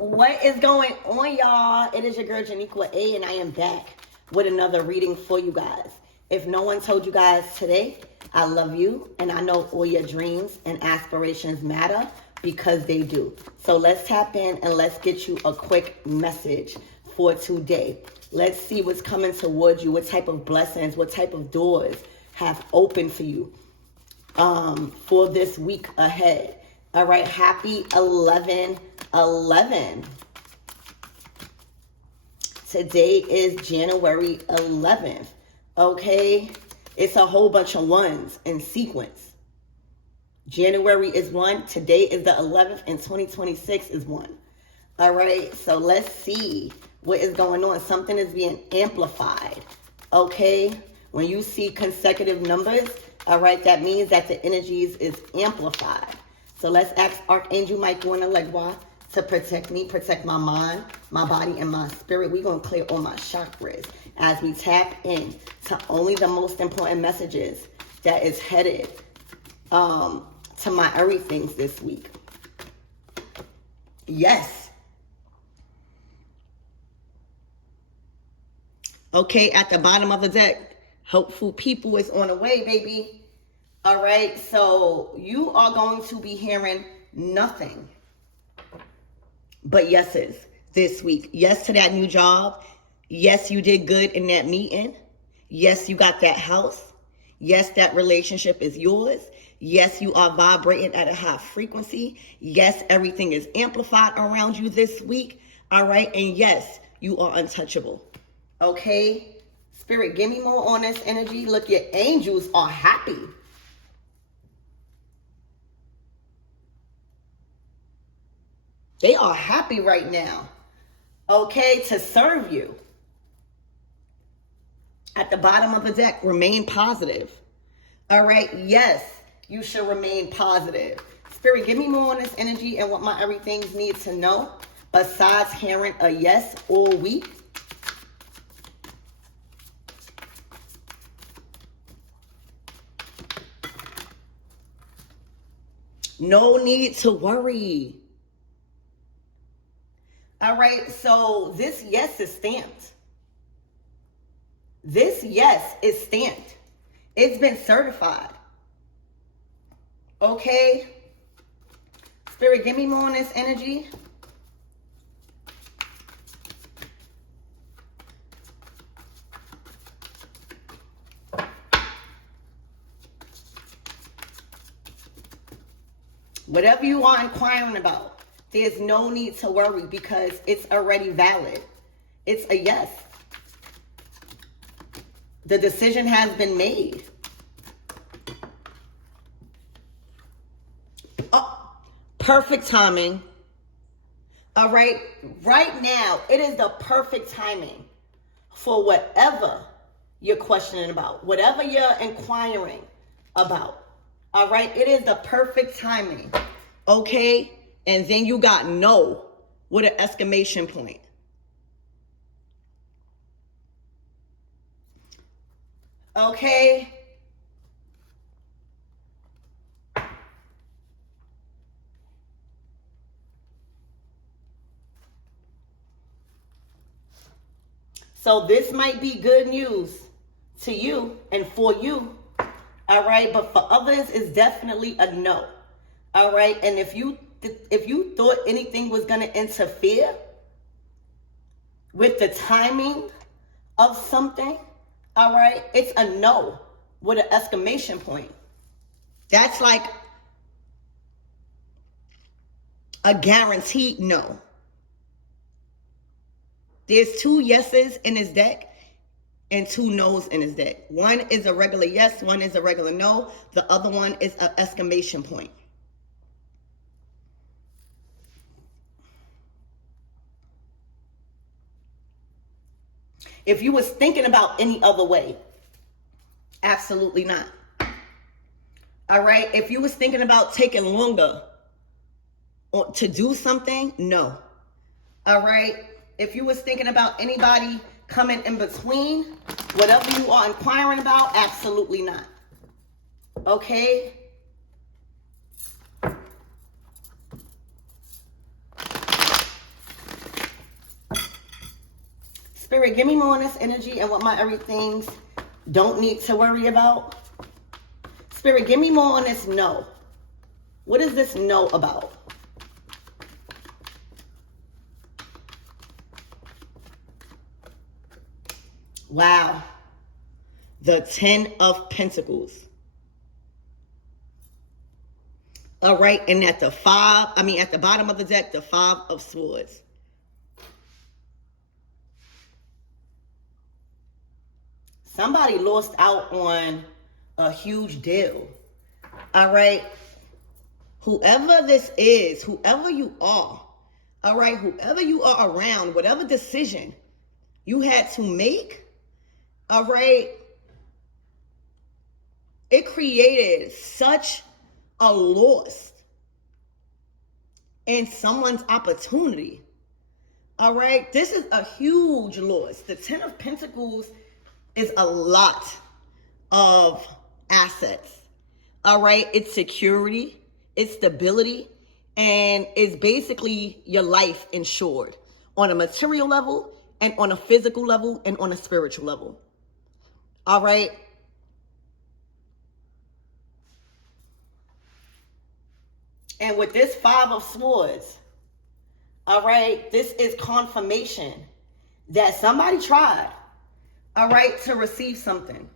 What is going on, y'all? It is your girl, Janiqua A, and I am back with another reading for you guys. If no one told you guys today, I love you, and I know all your dreams and aspirations matter because they do. So let's tap in and let's get you a quick message for today. Let's see what's coming towards you, what type of blessings, what type of doors have opened for you for this week ahead. All right, happy 11/11. Today is January 11th, okay? It's a whole bunch of ones in sequence. January is 1, today is the 11th, and 2026 is 1. All right, so let's see what is going on. Something is being amplified, okay? When you see consecutive numbers, all right, that means that the energies is amplified. So let's ask Archangel Michael and Allegra to protect me, protect my mind, my body, and my spirit. We're going to clear all my chakras as we tap in to only the most important messages that is headed to my everythings this week. Yes. Okay, at the bottom of the deck, hopeful people is on the way, baby. All right, so you are going to be hearing nothing but yeses this week. Yes to that new job. Yes, you did good in that meeting. Yes, you got that house. Yes, that relationship is yours. Yes, you are vibrating at a high frequency. Yes, everything is amplified around you this week. All right, and yes, you are untouchable. Okay, Spirit, give me more on this energy. Look, your angels are happy. They are happy right now, okay, to serve you. At the bottom of the deck, remain positive. All right, yes, you should remain positive. Spirit, give me more on this energy and what my everythings need to know besides hearing a yes all week. No need to worry. All right, so this yes is stamped. This yes is stamped. It's been certified. Okay? Spirit, give me more on this energy. Whatever you are inquiring about, there's no need to worry because it's already valid. It's a yes. The decision has been made. Oh, perfect timing. All right. Right now, it is the perfect timing for whatever you're questioning about, whatever you're inquiring about. All right. It is the perfect timing. Okay. And then you got no with an exclamation point. Okay. So this might be good news to you and for you. All right. But for others, it's definitely a no. All right. And if you thought anything was going to interfere with the timing of something, all right, it's a no with an exclamation point. That's like a guaranteed no. There's 2 yeses in his deck and 2 no's in his deck. One is a regular yes, one is a regular no. The other one is an exclamation point. If you was thinking about any other way, absolutely not. All right. If you was thinking about taking longer to do something, no. All right. If you was thinking about anybody coming in between, whatever you are inquiring about, absolutely not. Okay. Spirit, give me more on this energy and what my everythings don't need to worry about. Spirit, give me more on this no. What is this no about? Wow. The 10 of Pentacles. All right, and at the at the bottom of the deck, the 5 of Swords. Somebody lost out on a huge deal. All right. Whoever this is, whoever you are, all right, whoever you are around, whatever decision you had to make, all right, it created such a loss in someone's opportunity. All right, this is a huge loss. The 10 of Pentacles is a lot of assets. All right, it's security, it's stability, and it's basically your life insured on a material level and on a physical level and on a spiritual level. All right. And with this 5 of Swords, all right, this is confirmation that somebody tried, all right, to receive something.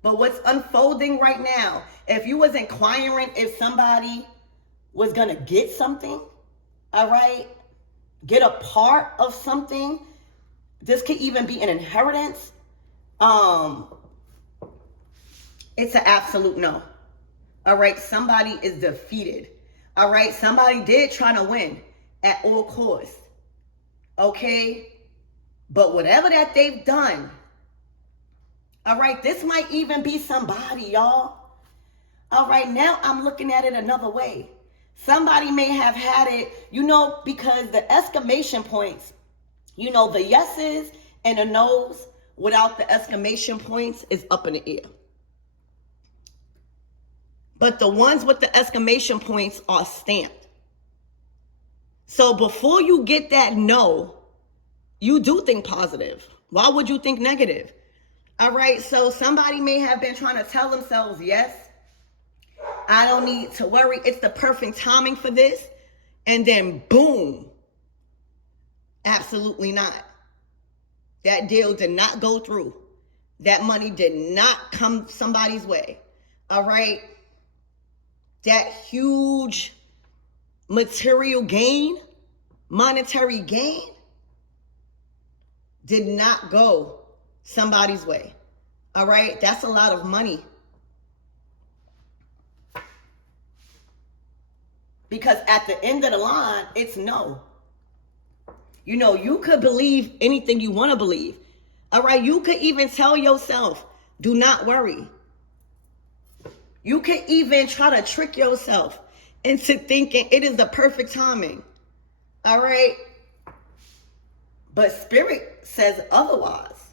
But what's unfolding right now, if you was inquiring if somebody was going to get something, all right, get a part of something, this could even be an inheritance. It's an absolute no. All right, somebody is defeated. All right, somebody did try to win at all costs. Okay, but whatever that they've done, all right, this might even be somebody, y'all. All right, now I'm looking at it another way. Somebody may have had it, because the exclamation points, the yeses and the nos without the exclamation points is up in the air. But the ones with the exclamation points are stamped. So before you get that no, you do think positive. Why would you think negative? All right, so somebody may have been trying to tell themselves, yes, I don't need to worry. It's the perfect timing for this. And then boom, absolutely not. That deal did not go through. That money did not come somebody's way. All right. That huge material gain, monetary gain, did not go somebody's way. All right. That's a lot of money. Because at the end of the line, it's no. You could believe anything you want to believe. All right. You could even tell yourself, do not worry. You could even try to trick yourself into thinking it is the perfect timing. All right. But Spirit says otherwise.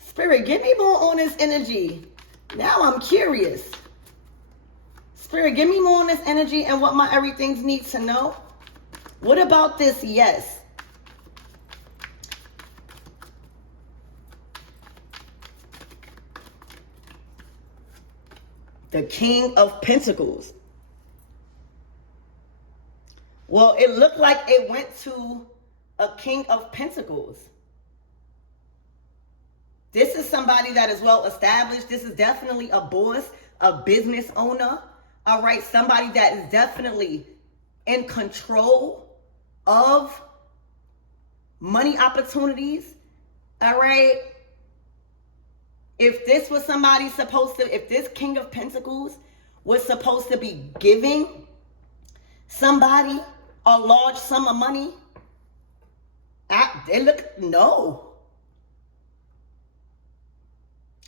Spirit, give me more on this energy. Now I'm curious. Spirit, give me more on this energy and what my everythings need to know. What about this yes? The King of Pentacles. Well, it looked like it went to a King of Pentacles. This is somebody that is well established. This is definitely a boss, a business owner. All right, somebody that is definitely in control of money opportunities. All right. If this was somebody if this King of Pentacles was supposed to be giving somebody a large sum of money, no.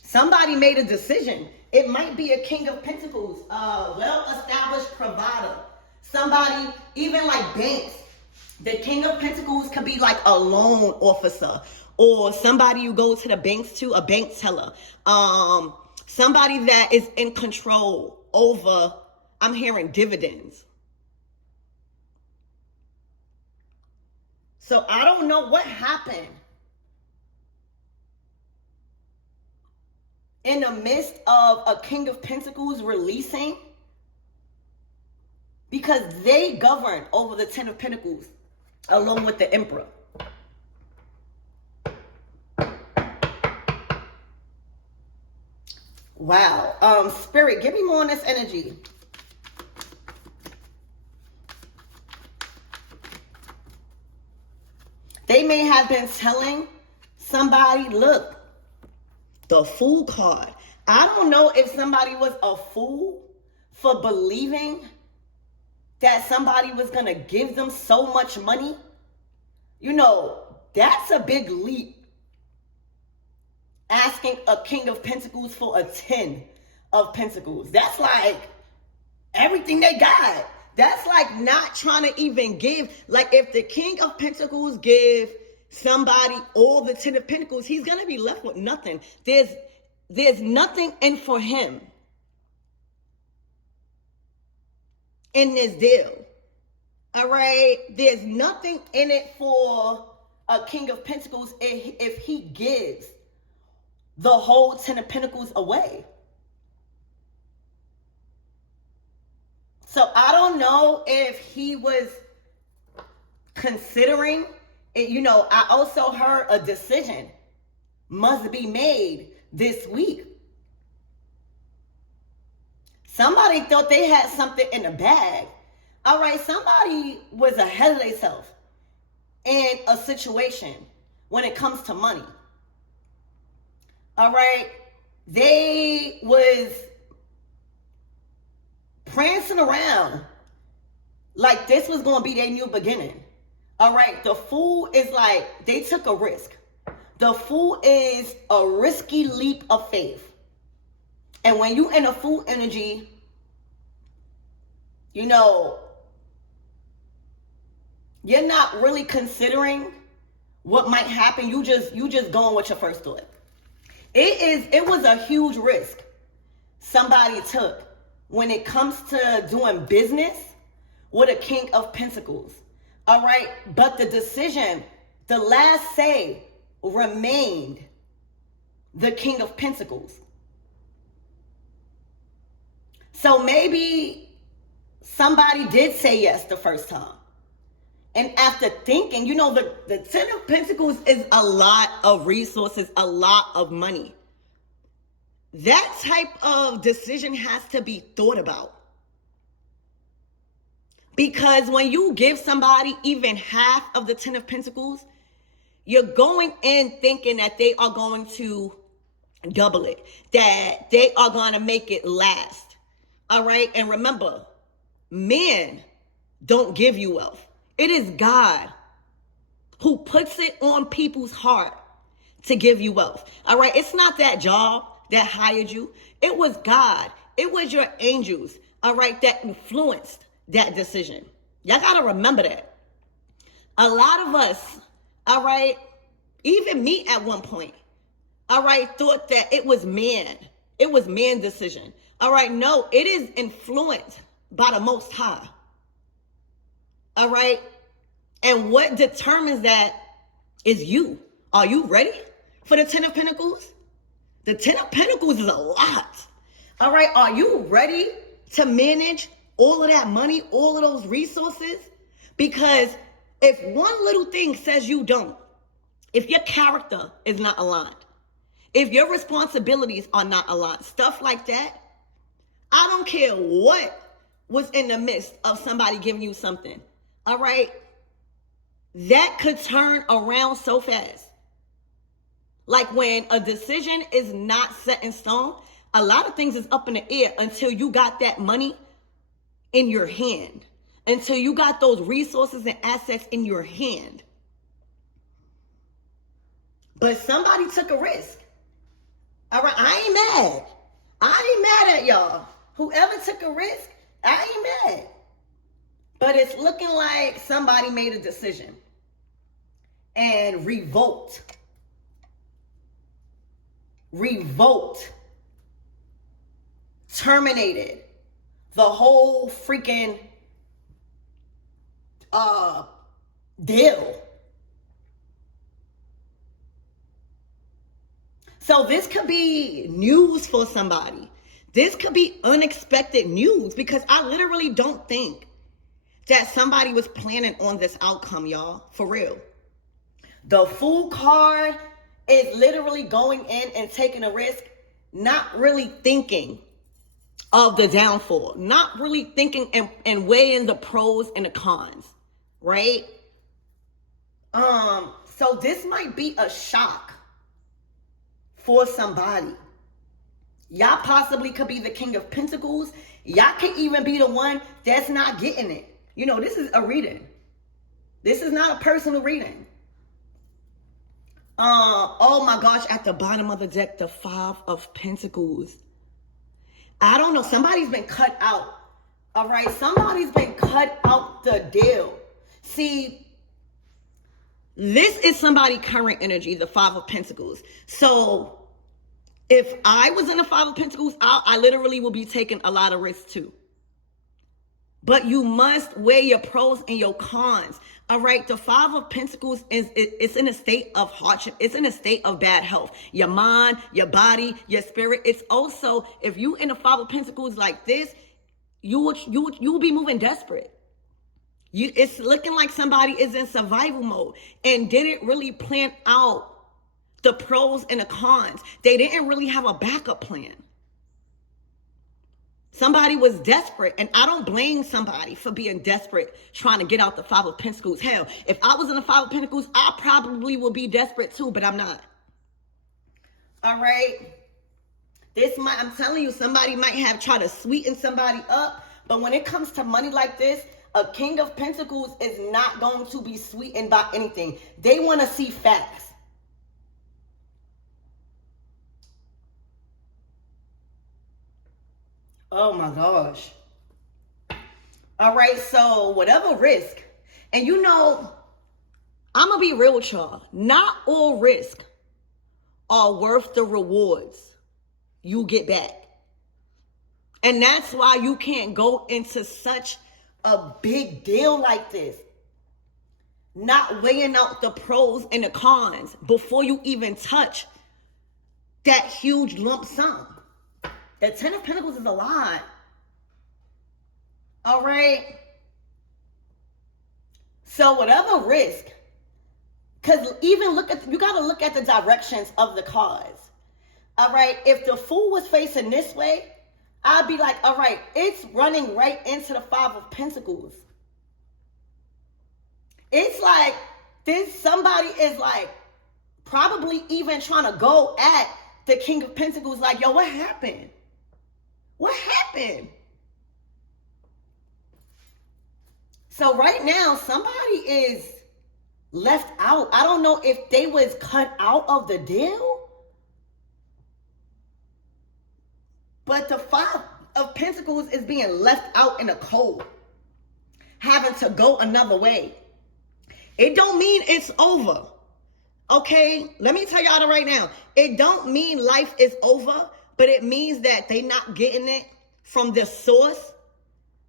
Somebody made a decision. It might be a King of Pentacles, well-established provider. Somebody, even like banks. The King of Pentacles could be like a loan officer or somebody you go to the banks to, a bank teller. Somebody that is in control over, I'm hearing, dividends. So I don't know what happened in the midst of a King of Pentacles releasing, because they govern over the Ten of Pentacles along with the Emperor. Wow. Spirit, give me more on this energy. They may have been telling somebody, look, the Fool card. I don't know if somebody was a fool for believing that somebody was going to give them so much money. You know, that's a big leap. Asking a King of Pentacles for a 10 of Pentacles. That's like everything they got. That's like not trying to even give. Like if the King of Pentacles give somebody all the 10 of Pentacles, he's going to be left with nothing. There's nothing in for him in this deal. All right? There's nothing in it for a King of Pentacles if he gives the whole 10 of Pentacles away. So I don't know if he was considering it. You know, I also heard a decision must be made this week. Somebody thought they had something in the bag. All right, somebody was ahead of themselves in a situation when it comes to money. All right, they was prancing around like this was going to be their new beginning. All right, the Fool is like, they took a risk. The Fool is a risky leap of faith. And when you in a Fool energy, you know, you're not really considering what might happen. You just going with your first thought. It was a huge risk somebody took when it comes to doing business with a King of Pentacles. All right. But the decision, the last say remained the King of Pentacles. So maybe somebody did say yes the first time. And after thinking, you know, the 10 of Pentacles is a lot of resources, a lot of money. That type of decision has to be thought about. Because when you give somebody even half of the 10 of Pentacles, you're going in thinking that they are going to double it, that they are going to make it last. All right? And remember, men don't give you wealth. It is God who puts it on people's heart to give you wealth. All right? It's not that job that hired you. It was God. It was your angels, all right, that influenced that decision. Y'all got to remember that. A lot of us, all right, even me at one point, all right, thought that it was man. It was man's decision. All right, no, it is influenced by the Most High. All right. And what determines that is you. Are you ready for the 10 of Pentacles? The 10 of Pentacles is a lot. All right. Are you ready to manage all of that money, all of those resources? Because if one little thing says you don't, if your character is not aligned, if your responsibilities are not aligned, stuff like that, I don't care what was in the midst of somebody giving you something. All right, that could turn around so fast. Like when a decision is not set in stone, a lot of things is up in the air until you got that money in your hand, until you got those resources and assets in your hand. But somebody took a risk. All right, I ain't mad. I ain't mad at y'all. Whoever took a risk, I ain't mad. But it's looking like somebody made a decision and revolt, terminated the whole freaking deal. So this could be news for somebody. This could be unexpected news, because I literally don't think that somebody was planning on this outcome, y'all. For real. The Fool card is literally going in and taking a risk, not really thinking of the downfall, not really thinking and weighing the pros and the cons, right? So this might be a shock for somebody. Y'all possibly could be the King of Pentacles. Y'all could even be the one that's not getting it. You know, this is a reading. This is not a personal reading. Oh my gosh, at the bottom of the deck, the Five of Pentacles. I don't know. Somebody's been cut out. All right. Somebody's been cut out the deal. See, this is somebody's current energy, the Five of Pentacles. So if I was in the Five of Pentacles, I literally will be taking a lot of risks too. But you must weigh your pros and your cons. All right, the Five of Pentacles it's in a state of hardship. It's in a state of bad health. Your mind, your body, your spirit. It's also, if you in the Five of Pentacles like this, you will be moving desperate. It's looking like somebody is in survival mode and didn't really plan out the pros and the cons. They didn't really have a backup plan. Somebody was desperate, and I don't blame somebody for being desperate, trying to get out the Five of Pentacles. Hell, if I was in the Five of Pentacles, I probably would be desperate too, but I'm not. All right? I'm telling you, somebody might have tried to sweeten somebody up, but when it comes to money like this, a King of Pentacles is not going to be sweetened by anything. They want to see facts. Oh my gosh. All right, so whatever risk, and you know, I'm going to be real with y'all. Not all risk are worth the rewards you get back. And that's why you can't go into such a big deal like this, not weighing out the pros and the cons before you even touch that huge lump sum. The Ten of Pentacles is a lot. All right. So whatever risk, because even you got to look at the directions of the cards. All right. If the Fool was facing this way, I'd be like, all right, it's running right into the Five of Pentacles. It's like somebody is like probably even trying to go at the King of Pentacles like, yo, what happened? What happened? So right now, somebody is left out. I don't know if they was cut out of the deal. But the Five of Pentacles is being left out in the cold. Having to go another way. It don't mean it's over. Okay? Let me tell y'all right now. It don't mean life is over. But it means that they not getting it from the source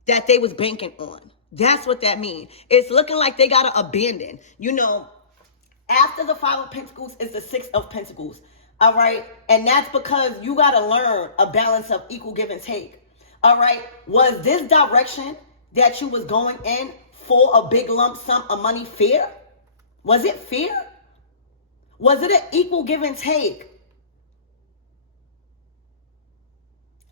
that they was banking on. That's what that means. It's looking like they got to abandon. You know, after the Five of Pentacles is the Six of Pentacles. All right? And that's because you got to learn a balance of equal give and take. All right? Was this direction that you was going in for a big lump sum of money fear? Was it fear? Was it an equal give and take?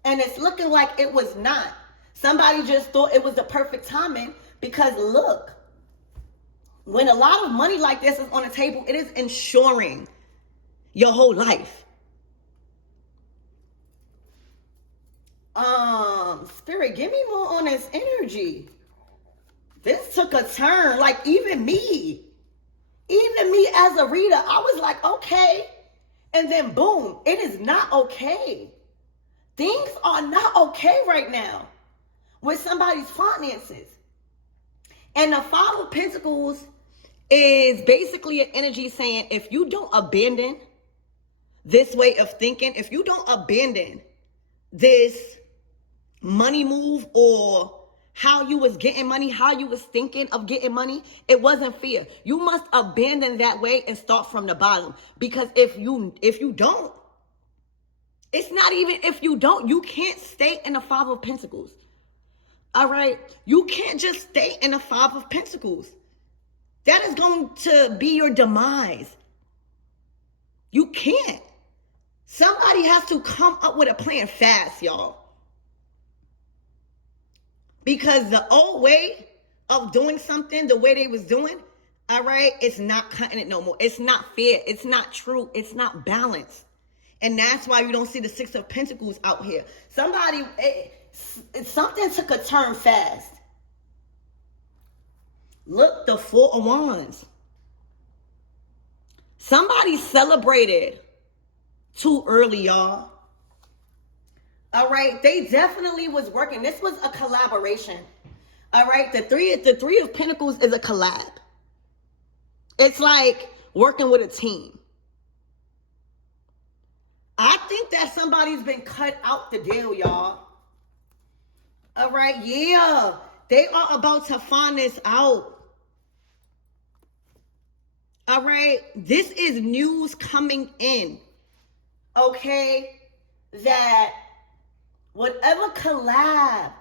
And it's looking like it was not. Somebody just thought it was the perfect timing because look, when a lot of money like this is on the table, it is ensuring your whole life. Spirit, give me more on this energy. This took a turn. Like even me as a reader, I was like, okay. And then boom, it is not okay. Things are not okay right now with somebody's finances. And the Five of Pentacles is basically an energy saying, if you don't abandon this way of thinking, if you don't abandon this money move or how you was getting money, how you was thinking of getting money, it wasn't fear. You must abandon that way and start from the bottom. Because if you don't, It's not even if you don't. You can't stay in the Five of Pentacles. All right? You can't just stay in the Five of Pentacles. That is going to be your demise. You can't. Somebody has to come up with a plan fast, y'all. Because the old way of doing something, the way they was doing, all right, it's not cutting it no more. It's not fair. It's not true. It's not balanced. And that's why you don't see the Six of Pentacles out here. Something took a turn fast. Look, the Four of Wands. Somebody celebrated too early, y'all. All right, they definitely was working. This was a collaboration. All right, the three of Pentacles is a collab. It's like working with a team. I think that somebody's been cut out the deal, y'all. All right, yeah. They are about to find this out. All right, this is news coming in. Okay, that whatever collab,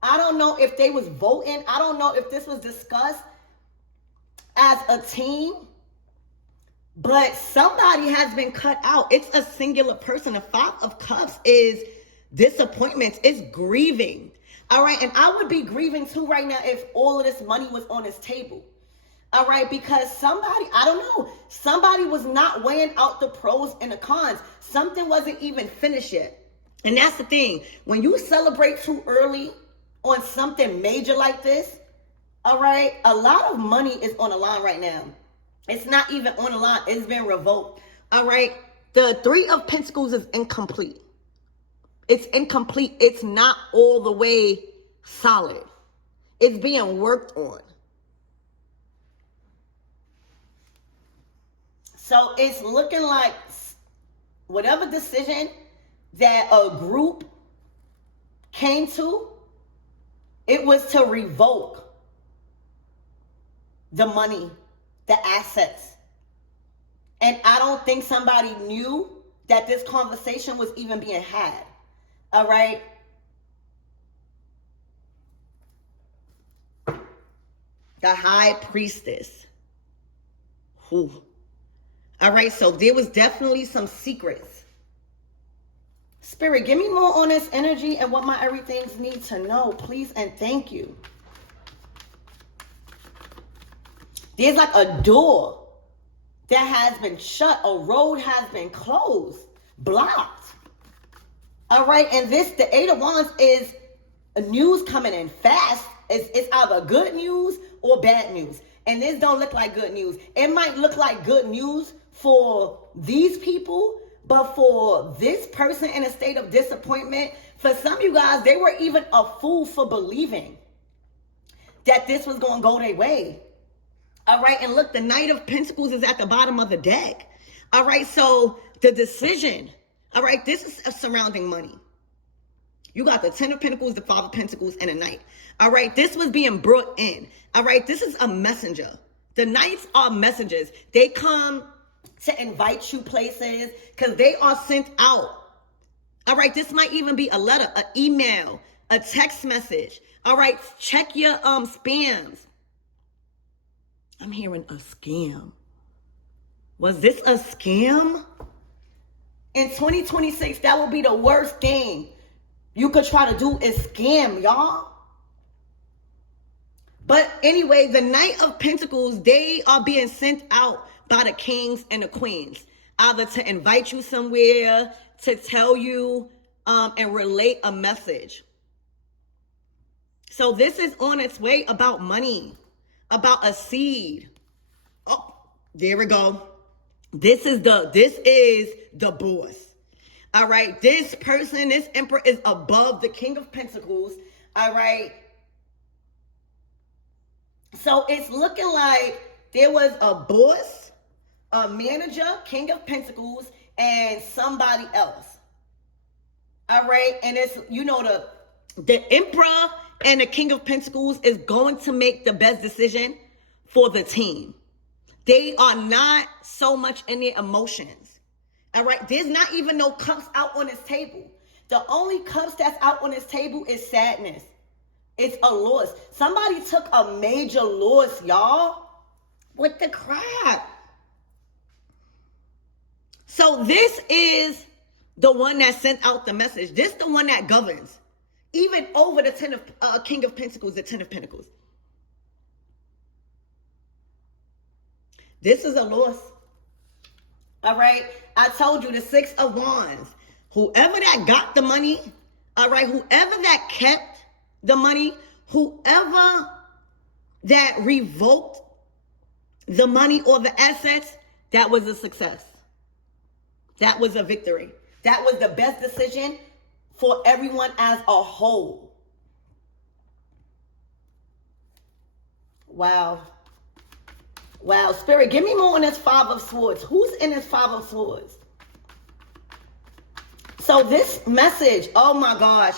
I don't know if they was voting. I don't know if this was discussed as a team. But somebody has been cut out. It's a singular person. The Five of Cups is disappointments. It's grieving. All right. And I would be grieving too right now if all of this money was on this table. All right. Because somebody, I don't know, somebody was not weighing out the pros and the cons. Something wasn't even finished yet. And that's the thing. When you celebrate too early on something major like this, all right, a lot of money is on the line right now. It's not even on the line. It's been revoked. All right. The Three of Pentacles is incomplete. It's incomplete. It's not all the way solid. It's being worked on. So it's looking like whatever decision that a group came to, it was to revoke the money, the assets. And I don't think somebody knew that this conversation was even being had. All right. The High Priestess. Whew. All right. So there was definitely some secrets. Spirit, give me more on this energy and what my everythings need to know, please and thank you. There's like a door that has been shut. A road has been closed, blocked. All right. And the Eight of Wands is a news coming in fast. It's either good news or bad news. And this don't look like good news. It might look like good news for these people, but for this person in a state of disappointment, for some of you guys, they were even a fool for believing that this was going to go their way. All right. And look, the Knight of Pentacles is at the bottom of the deck. All right. So the decision. All right. This is surrounding money. You got the Ten of Pentacles, the Five of Pentacles, and a Knight. All right. This was being brought in. All right. This is a messenger. The Knights are messengers. They come to invite you places because they are sent out. All right. This might even be a letter, an email, a text message. All right. Check your spams. I'm hearing a scam. Was this a scam? In 2026, that will be the worst thing you could try to do is scam, y'all. But anyway, the Knight of Pentacles, they are being sent out by the kings and the queens, either to invite you somewhere, to tell you and relate a message. So this is on its way about money. About a seed. Oh, there we go. This is the boss. All right. This person, this emperor is above the King of Pentacles. All right. So it's looking like there was a boss, a manager, King of Pentacles, and somebody else. All right. And it's, you know, the emperor and the King of Pentacles is going to make the best decision for the team. They are not so much in their emotions. All right. There's not even no cups out on this table. The only cups that's out on this table is sadness. It's a loss. Somebody took a major loss, y'all. What the crap? So this is the one that sent out the message. This is the one that governs. Even over the King of Pentacles, the 10 of Pentacles. This is a loss. All right. I told you the 6 of Wands. Whoever that got the money, all right, whoever that kept the money, whoever that revoked the money or the assets, that was a success. That was a victory. That was the best decision for everyone as a whole. Wow. Wow. Spirit, give me more on this 5 of Swords. Who's in this 5 of Swords? So this message, oh my gosh.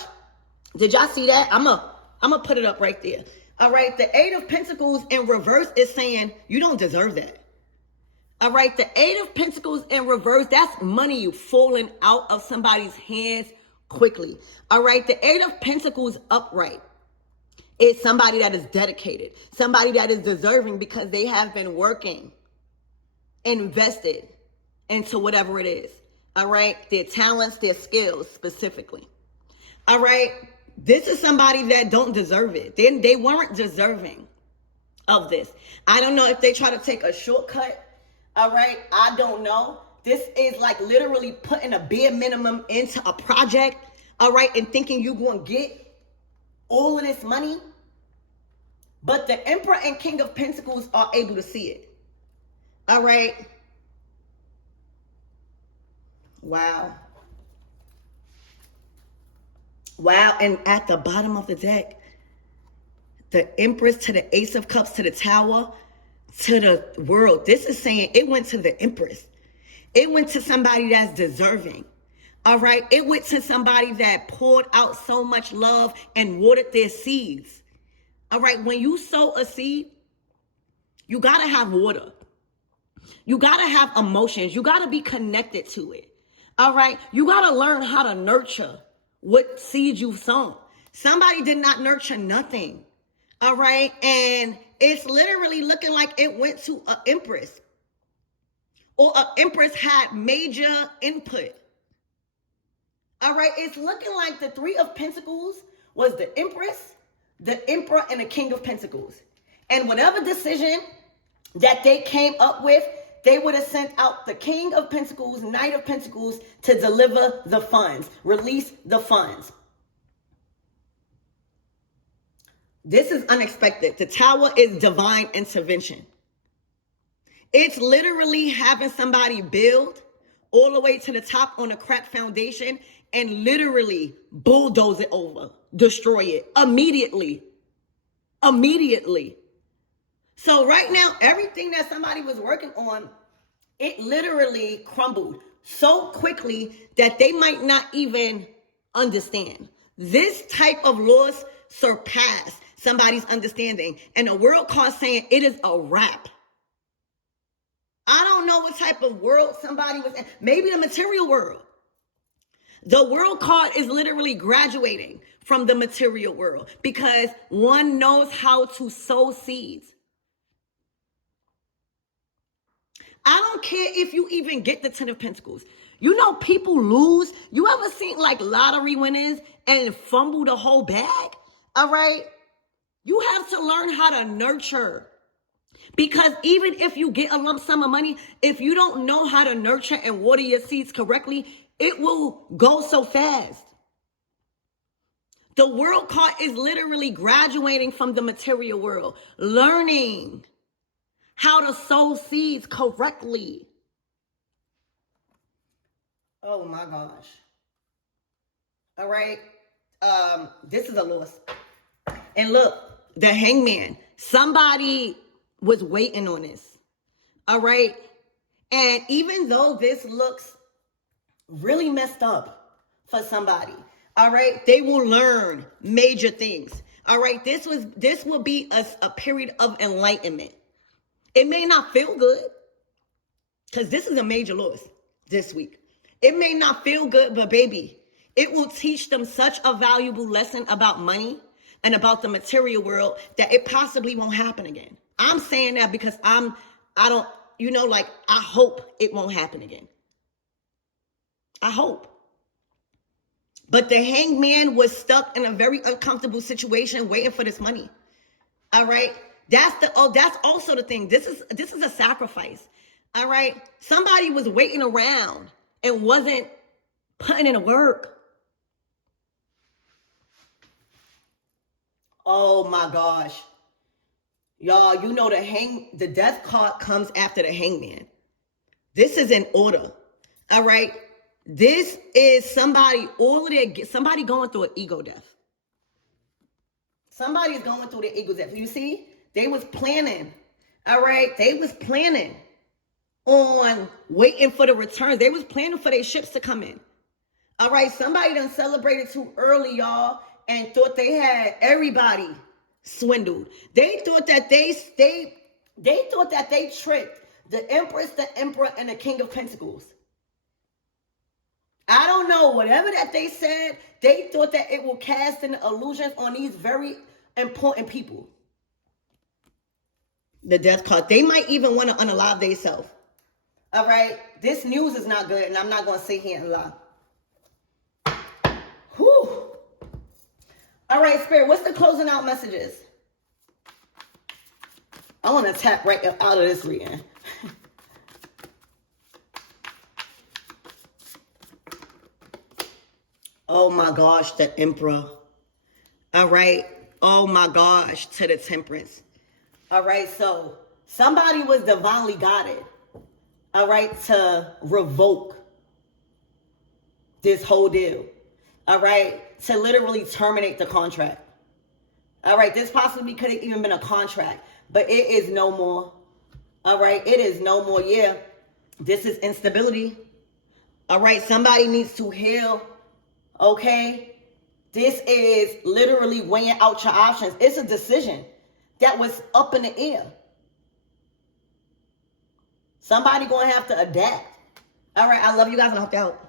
Did y'all see that? I'm gonna put it up right there. All right. The 8 of Pentacles in reverse is saying you don't deserve that. All right. The 8 of Pentacles in reverse, that's money falling out of somebody's hands quickly. All right. The 8 of Pentacles upright is somebody that is dedicated, somebody that is deserving because they have been working, invested into whatever it is. All right. Their talents, their skills specifically. All right. This is somebody that don't deserve it. They weren't deserving of this. I don't know if they try to take a shortcut. All right. I don't know. This is like literally putting a bare minimum into a project. All right. And thinking you're going to get all of this money. But the Emperor and King of Pentacles are able to see it. All right. Wow. Wow. And at the bottom of the deck, the Empress to the Ace of Cups to the Tower to the World. This is saying it went to the Empress. It went to somebody that's deserving. All right. It went to somebody that poured out so much love and watered their seeds. All right. When you sow a seed, you got to have water. You got to have emotions. You got to be connected to it. All right. You got to learn how to nurture what seeds you've sown. Somebody did not nurture nothing. All right. And it's literally looking like it went to an Empress. Or an Empress had major input. All right. It's looking like the 3 of Pentacles was the Empress, the Emperor, and the King of Pentacles. And whatever decision that they came up with, they would have sent out the King of Pentacles, Knight of Pentacles to deliver the funds, release the funds. This is unexpected. The Tower is divine intervention. It's literally having somebody build all the way to the top on a cracked foundation and literally bulldoze it over, destroy it immediately. Immediately. So right now, everything that somebody was working on, it literally crumbled so quickly that they might not even understand. This type of loss surpassed somebody's understanding. And the world card saying it is a wrap. I don't know what type of world somebody was in. Maybe the material world. The world card is literally graduating from the material world because one knows how to sow seeds. I don't care if you even get the 10 of Pentacles. You know, people lose. You ever seen like lottery winners and fumble the whole bag? All right. You have to learn how to nurture. Because even if you get a lump sum of money, if you don't know how to nurture and water your seeds correctly, it will go so fast. The world card is literally graduating from the material world, learning how to sow seeds correctly. Oh my gosh. All right. This is a loss. And look, the Hangman, somebody was waiting on this. All right. And even though this looks really messed up for somebody, all right, they will learn major things. All right. This will be a period of enlightenment. It may not feel good because this is a major loss this week. It may not feel good, but baby, it will teach them such a valuable lesson about money and about the material world that it possibly won't happen again. I'm saying that because I don't, like, I hope it won't happen again. I hope. But the hangman was stuck in a very uncomfortable situation waiting for this money. All right. That's also the thing. This is a sacrifice. All right. Somebody was waiting around and wasn't putting in the work. Oh my gosh. Y'all, the death card comes after the hangman. This is in order. All right. This is somebody going through an ego death. Somebody's going through the ego death. You see, they was planning. All right. They was planning on waiting for the returns. They was planning for their ships to come in. All right. Somebody done celebrated too early, y'all, and thought they had everybody swindled. They thought that they tricked the Empress, the Emperor, and the King of Pentacles. I don't know, whatever that they said, they thought that it will cast in illusions on these very important people. The death card. They might even want to unalive themselves. All right? This news is not good, and I'm not going to sit here and lie. Whew. All right, Spirit, what's the closing out messages? I want to tap right out of this reading. Oh my gosh, the Emperor. All right. Oh my gosh, to the Temperance. All right, so somebody was divinely guided. All right, to revoke this whole deal. All right, to literally terminate the contract. All right, this possibly could have even been a contract, but it is no more. All right, it is no more. Yeah, this is instability. All right, somebody needs to heal. Okay, this is literally weighing out your options. It's a decision that was up in the air. Somebody gonna have to adapt. All right, I love you guys and I hope that helped.